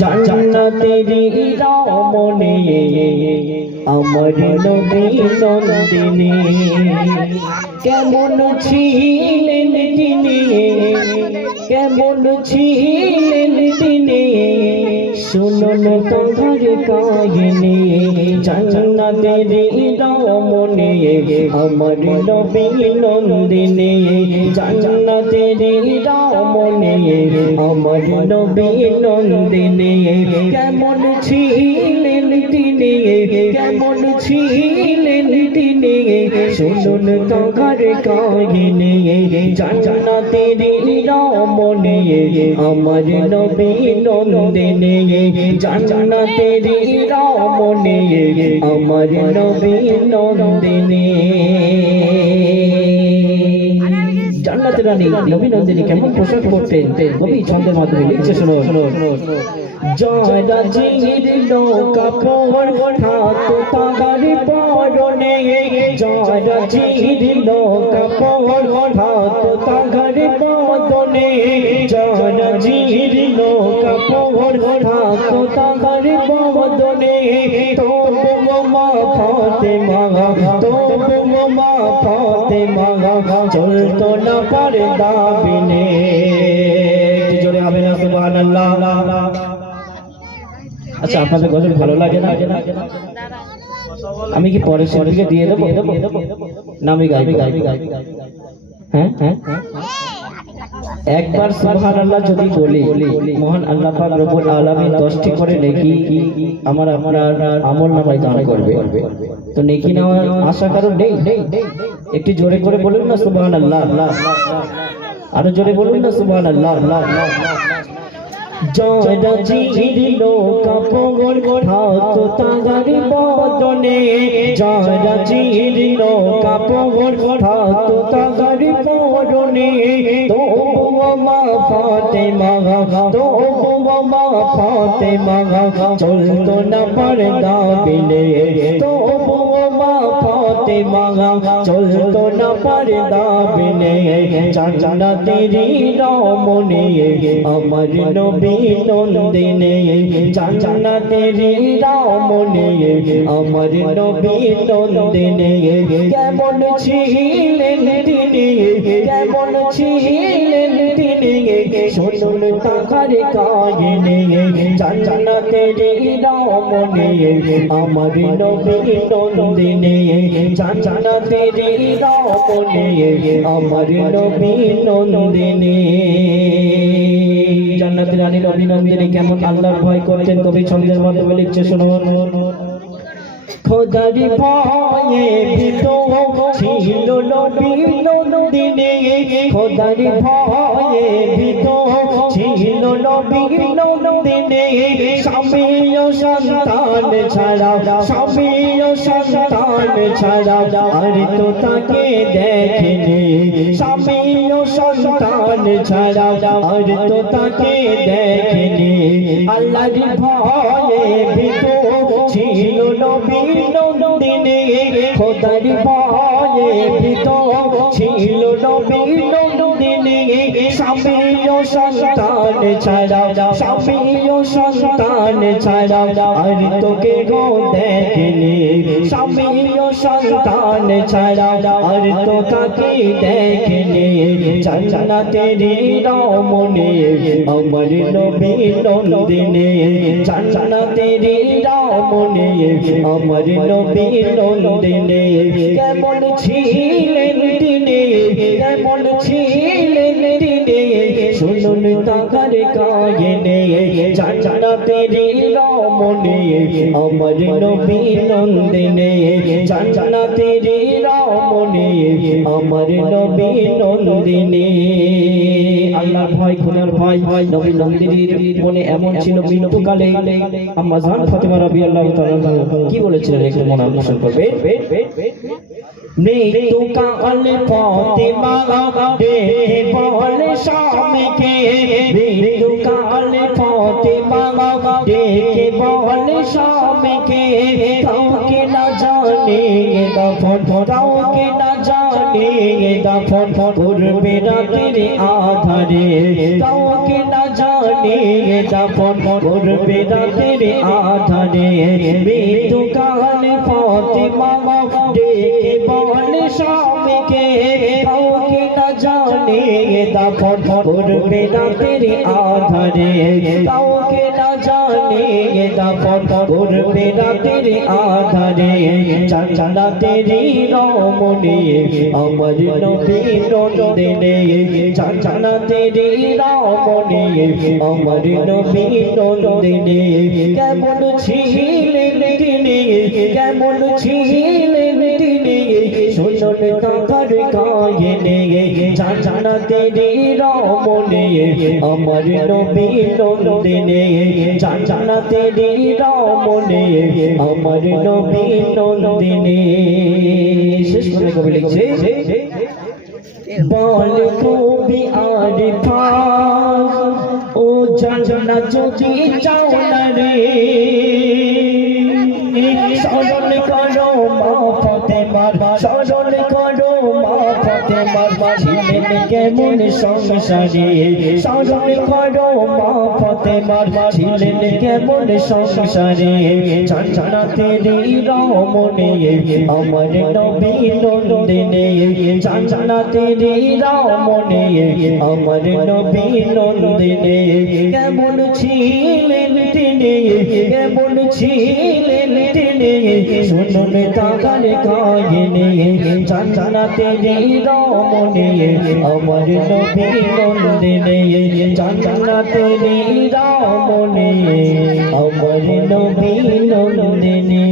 জান্নাতেরি রমণী আমার নবী নন্দিনী কেমন ছিলেন তিনি কেমন ছিলেন তিনি শুনুন তোমার কাহিনী জান্নাতেরি রমণী আমার নবী নন্দিনী জান্নাতেরি রমণী আমার নবী নন্দিনী কেমন ছিলেন তিনি কেমন ছিলেন তিনি শুনুন তোমার কাহিনী জান্নাতেরি রমণী আমার নবী নন্দিনী জান্নাতেরি রমণী আমার নবী নন্দিনী জান্নাতের রানী নবী নন্দিনী কেমন পোশাক পরতেন কবি ছন্দের মাধ্যমে লিখছে শোনো জয়রাজির নৌকা পর হাত তাগার পরনে জয়রাজির নৌকা পর হাত তাগার পরনে জয়রাজির নৌকা পর হাত তাগার পরনে তবু মা ফাতেমা তবু মা ফাতেমা চলতো না পর্দা বিনে জোরে হবে না সুবহানাল্লাহ। আচ্ছা আপনাদের গজল ভালো লাগে না? আমি কি পরের শরীরকে দিয়ে দেবো না আমি গাইবি? হ্যাঁ হ্যাঁ একবার সুবহানাল্লাহ যদি বলি মহান আল্লাহ পাক রব্বুল আলামিন 10টি করে নেকি আমার আপনার আমলনামায় দান করবে। তো নেকি নেওয়ার আশা কারণ নেই? একটু জোরে করে বলুন না সুবহানাল্লাহ, আরো জোরে বলুন না সুবহানাল্লাহ। জয়রাজির নৌকা পর হাত তাগার বদনে জয়রাজির নৌকা পর হাত তাগার পরনে তবু মা ফাতেমা তবু মা ফাতেমা চলতো না পর্দা বিনে তবু মা ফাতেমা চলতো না পর্দা বিনে জান্নাতেরি রমণী আমার নবী নন্দিনী জান্নাতেরি রমণী আমার নবী নন্দিনী কেমন ছিলেন তিনি কেমন ছিলেন তিনি শুনুন তাহার কাহিনী জান্নাতেরি রমণী আমার নবী নন্দিনী জান্নাতেরি রমণী আমার নবী নন্দিনী জান্নাতের রানী নবী নন্দিনী কেমন আল্লাহর ভয় করতেন কবি ছন্দের মাধ্যমে লিখছে শুনুন খোদার ভয়ে ভীত ছিল নবী নন্দিনী খোদার ভয়ে ভীত ছিল নবী নন্দিনী স্বামী ও সন্তান ছাড়া স্বামী ও সন্তান ছাড়া আর তো তাকে দেখেনি স্বামী ও সন্তান ছাড়া আর তো তাকে দেখেনি আল্লাহর ভয়ে ভীত ছিল নবী নন্দিনী খোদার ভয়ে ভীত ছিল নবী নন্দিনী স্বামী ও সন্তান ছাড়া স্বামী ও সন্তান ছাড়া আর তোকে গো দেখেনি স্বামী ও সন্তান ছাড়া আর তো তাকে দেখেনি জান্নাতেরি রমণী আমার নবী নন্দিনী জান্নাতেরি রমণী আমার নবী নন্দিনী কেমন ছিলেন তিনি কেমন ছিলেন তিনি শুনুন তাহার কাহিনী জান্নাতেরি রমণী আমার নবী নন্দিনী জান্নাতেরি রমণী আমার নবী নন্দিনী আল্লাহর ভয় খুদার ভয় নবী নন্দিনীর মনে এমন ছিল মৃত্যুকালে আম্মা জান ফাতেমা রাদিয়াল্লাহু তাআলা কি বলেছিলেন একটু মনে আকর্ষণ করবে মৃত্যুকালে ফাতেমা দেখে বলে স্বামীকে মৃত্যুকালে ফাতেমা দেখে বলে স্বামীকে কাউকে না জানে দফন কাউকে না জানে দফন করবে রাতের আধারে কাউকে না জানে জানে দাফন করবে রাতের আধারে মৃত্যু কালে ফাতেমা ডেকে বলে স্বামীকে কাউকে না জানে দাফন করবে রাতের আধারে কাউকে না জানে দাফন করবে রাতের আধারে চাচাতেরি রমণী আমার নবী নন্দিনে চাচাতেরি রমণী আমার নবী নন্দিনে কেমন ছিলেন তিনি কেমন ছিলেন তিনি শুনুন কাকার গায়ে চাচাতেরি রমণী আমার নবী নন্দিনে চাচাতেরি রমণী আমার নবী নন্দিনে। শেষ করে কবি লিখছে বল কবি আর ও জানা যদি চাও না রে স্মরণ করো মা ফাতেমার স্মরণ করো মা ফাতেমার ছিলেন কেমন সংসারে স্মরণ করো মা ফাতেমার ছিলেন কেমন সংসারে চাচাতেরি রমণী আমার নবী নন্দিনে চাচাতেরি রমণী আমার নবী নন্দিনে কেমন ছিলেন তিনি কেমন ছিলেন তিনি শুনুন কাকার গায়ে চাচাতেরি রমণী আমার নবী নন্দিনে চাচাতেরি রমণী আমার নবী নন্দিনে।